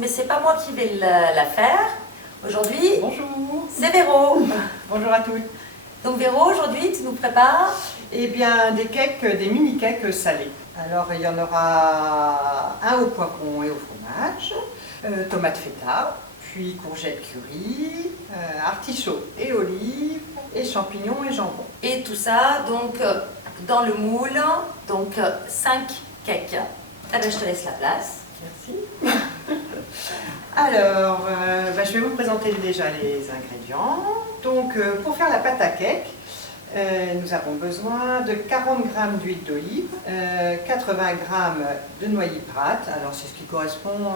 mais c'est pas moi qui vais la faire. Aujourd'hui, Bonjour. c'est Véro. Bonjour à tous. Donc Véro, aujourd'hui, tu nous prépares Eh bien, des cakes, des mini-cakes salés. Alors, il y en aura un au poivron et au fromage, tomates feta, puis courgettes curry, artichauts et olives, et champignons et jambon. et tout ça, donc dans le moule, donc 5 cakes. Eh ben, je te laisse la place. Merci. Alors, je vais vous présenter déjà les ingrédients. Donc, pour faire la pâte à cake, nous avons besoin de 40 g d'huile d'olive, 80 g de noyer Prat, alors c'est ce qui correspond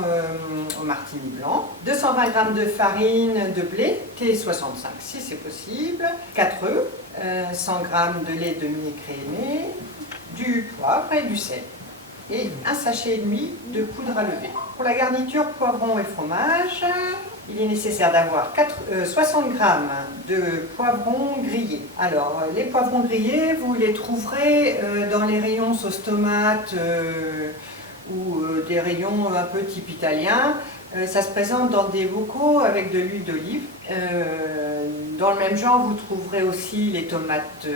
au martini blanc, 220 g de farine de blé, T65 si c'est possible, 4 œufs, 100 g de lait demi-écrémé, du poivre et du sel, et un sachet et demi de poudre à lever. Pour la garniture poivron et fromage, il est nécessaire d'avoir 60 g de poivrons grillés. Alors, les poivrons grillés, vous les trouverez dans les rayons sauce tomate ou des rayons un peu type italien. Ça se présente dans des bocaux avec de l'huile d'olive. Dans le même genre, vous trouverez aussi les tomates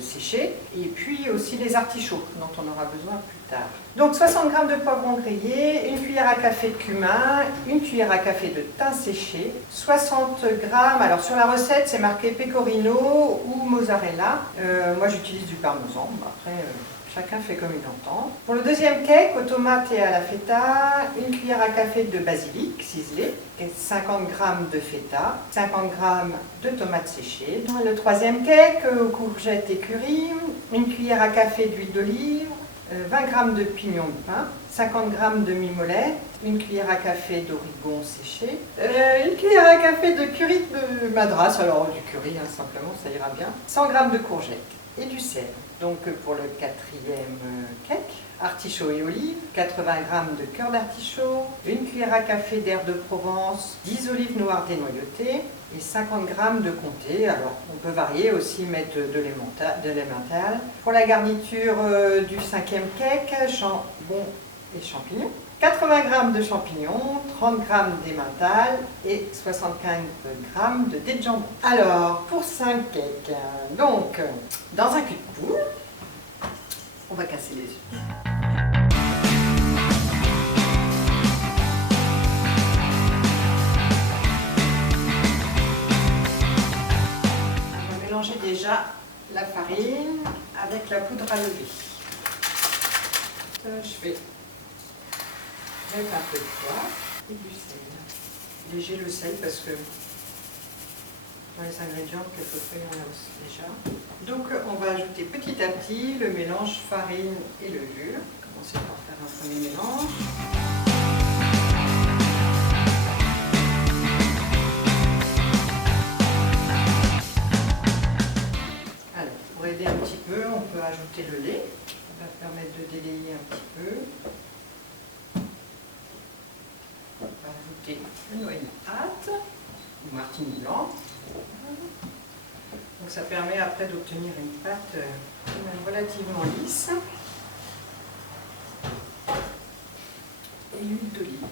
séchées et puis aussi les artichauts dont on aura besoin plus tard. Donc 60 g de poivrons grillés, une cuillère à café de cumin, une cuillère à café de thym séché, 60 g, alors sur la recette c'est marqué pecorino ou mozzarella, moi j'utilise du parmesan, après chacun fait comme il entend. Pour le deuxième cake, aux tomates et à la feta, une cuillère à café de basilic ciselé, et 50 g de feta, 50 g de tomates séchées. Dans le troisième cake, aux courgettes et curry, une cuillère à café d'huile d'olive, 20 g de pignons de pain, 50 g de mimolette, une cuillère à café d'origon séché, une cuillère à café de curry de madras, alors du curry simplement, ça ira bien, 100 g de courgettes et du sel. Donc pour le quatrième cake, artichaut et olives, 80 g de cœur d'artichaut, une cuillère à café d'herbes de Provence, 10 olives noires dénoyautées et 50 g de comté. Alors on peut varier aussi, mettre de l'emmental. Pour la garniture du cinquième cake, jambon et champignons. 80 g de champignons, 30 g d'emmental et 75 g de dés de jambon. Alors, pour 5 cakes, donc, dans un cul de poule, on va casser les œufs. On va mélanger déjà la farine avec la poudre à lever. Je vais mettre un peu de poivre et du sel. Léger le sel parce que dans les ingrédients, quelquefois il y en a aussi déjà. Donc on va ajouter petit à petit le mélange farine et levure. Commencer par faire un premier mélange. Alors pour aider un petit peu, on peut ajouter le lait. Ça va permettre de délayer un petit peu. On va ajouter le noyer Prat ou martini blanc. Donc ça permet après d'obtenir une pâte relativement lisse. Et l'huile d'olive.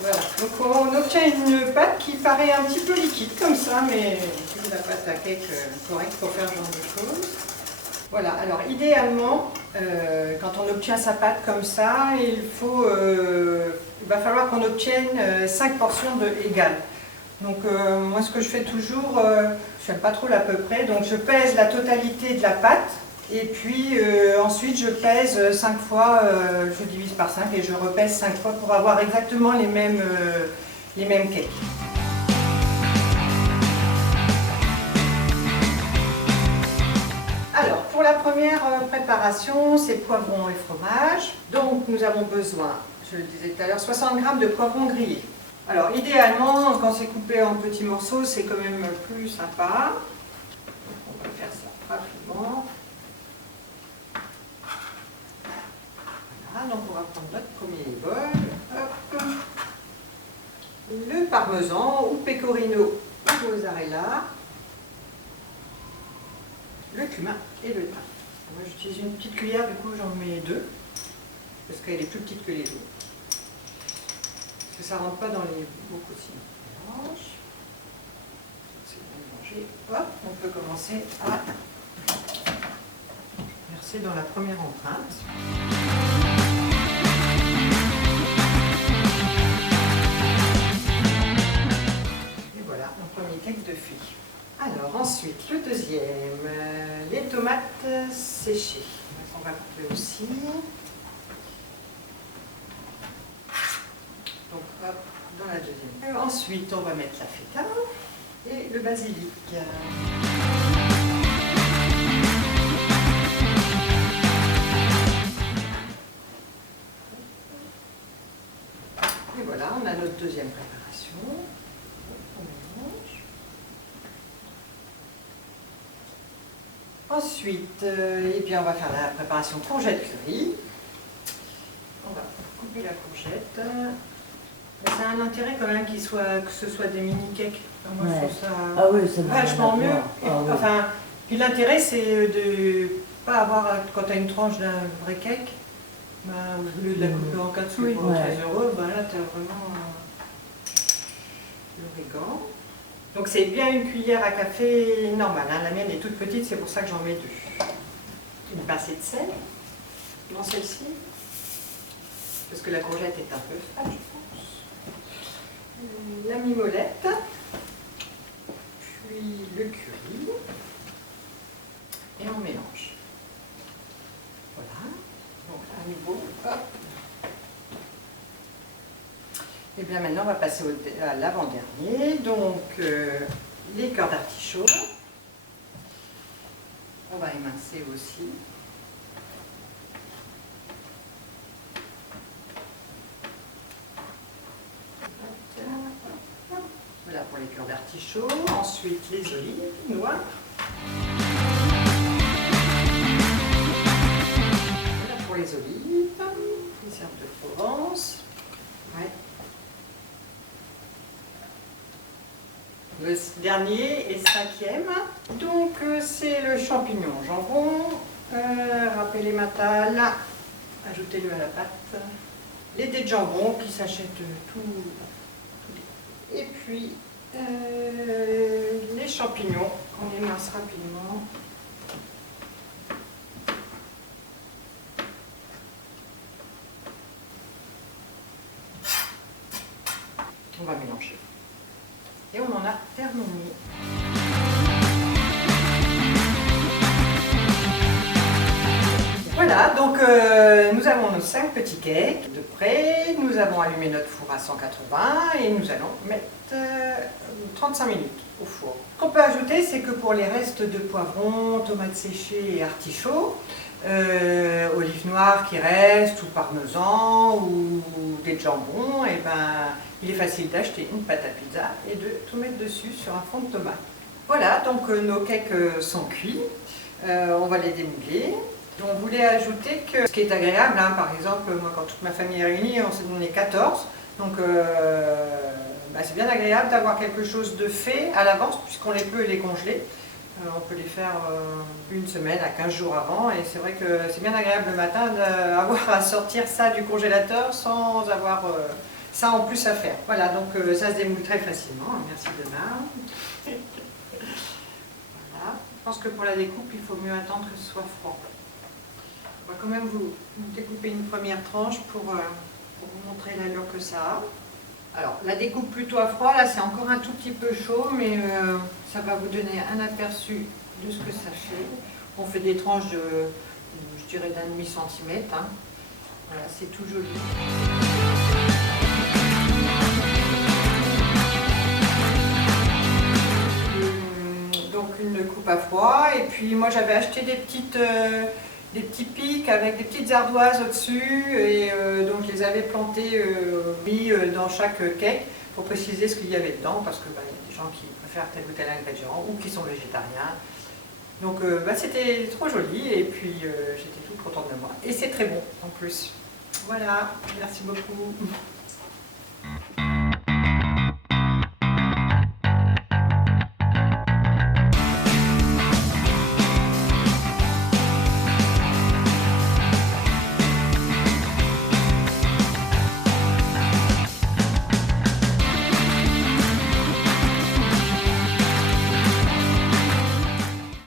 Voilà. Donc on obtient une pâte qui paraît un petit peu liquide comme ça, mais c'est la pâte à cake correcte pour faire ce genre de choses. Voilà, alors idéalement, quand on obtient sa pâte comme ça, il va falloir qu'on obtienne 5 portions égales. Donc moi ce que je fais toujours, je n'aime pas trop l'à peu près, donc je pèse la totalité de la pâte et puis ensuite je pèse 5 fois, je divise par 5 et je repèse 5 fois pour avoir exactement les mêmes cakes. Alors, pour la première préparation, c'est poivrons et fromage. Donc, nous avons besoin, je le disais tout à l'heure, 60 g de poivrons grillés. Alors, idéalement, quand c'est coupé en petits morceaux, c'est quand même plus sympa. Donc, on va faire ça rapidement. Voilà, donc on va prendre notre premier bol. Hop. Le parmesan ou pecorino ou mozzarella. Le cumin et le thym. Moi j'utilise une petite cuillère, du coup j'en mets 2. parce qu'elle est plus petite que les autres. Parce que ça ne rentre pas dans les bouts aussi. On mélange. C'est bien mélangé. Hop, on peut commencer à verser dans la première empreinte. Et voilà, un premier cake de fille. Alors ensuite, le deuxième, les tomates séchées. On va couper aussi. Donc hop, dans la deuxième. Ensuite, on va mettre la feta et le basilic. Et voilà, on a notre deuxième préparation. On mélange. Ensuite, et bien on va faire la préparation courgette curry. On va couper la courgette. Ça a un intérêt quand même que ce soit des mini cakes. Moi je trouve ça vachement mieux. Oui. Enfin, puis l'intérêt c'est de pas avoir, quand tu as une tranche d'un vrai cake, bah, au lieu de la couper en 4 pour 13 €, bah, là tu as vraiment l'origan. Donc c'est bien une cuillère à café normale, hein. La mienne est toute petite, c'est pour ça que j'en mets 2. Une pincée de sel dans celle-ci, parce que la courgette est un peu fade, je pense. La mimolette, puis le curry, et on mélange. Voilà, donc à nouveau, hop. Et bien maintenant on va passer à l'avant-dernier, donc les cœurs d'artichaut. On va émincer aussi. Voilà pour les cœurs d'artichaut. Ensuite les olives noires. Voilà pour les olives, les herbes de Provence. Ouais. Le dernier et cinquième, donc c'est le champignon jambon, râpez les matales, ajoutez-le à la pâte, les dés de jambon qui s'achètent tout. Et puis les champignons qu'on émince rapidement. On va mélanger. Et on en a terminé. Voilà, donc nous avons nos 5 petits cakes de près. Nous avons allumé notre four à 180 et nous allons mettre 35 minutes au four. Ce qu'on peut ajouter, c'est que pour les restes de poivrons, tomates séchées et artichauts, olives noires qui restent, ou parmesan, ou des jambons, et ben, il est facile d'acheter une pâte à pizza et de tout mettre dessus sur un fond de tomate. Voilà, donc nos cakes sont cuits, on va les démouler. On voulait ajouter que ce qui est agréable, hein, par exemple, moi quand toute ma famille est réunie, on est 14, donc bah, c'est bien agréable d'avoir quelque chose de fait à l'avance puisqu'on peut les congeler. On peut les faire une semaine à 15 jours avant et c'est vrai que c'est bien agréable le matin d'avoir à sortir ça du congélateur sans avoir ça en plus à faire. Voilà, donc ça se démoule très facilement. Merci Demain. Voilà. Je pense que pour la découpe, il faut mieux attendre que ce soit froid. On va quand même vous découper une première tranche pour vous montrer l'allure que ça a. Alors, la découpe plutôt à froid, là c'est encore un tout petit peu chaud, mais ça va vous donner un aperçu de ce que ça fait. On fait des tranches de, je dirais, d'1,5 cm. Hein. Voilà, c'est tout joli. Donc une coupe à froid, et puis moi j'avais acheté des petits pics avec des petites ardoises au-dessus et donc je les avais plantés mis dans chaque cake pour préciser ce qu'il y avait dedans parce que y a des gens qui préfèrent tel ou tel ingrédient ou qui sont végétariens. Donc c'était trop joli et puis j'étais toute contente de moi. Et c'est très bon en plus. Voilà, merci beaucoup.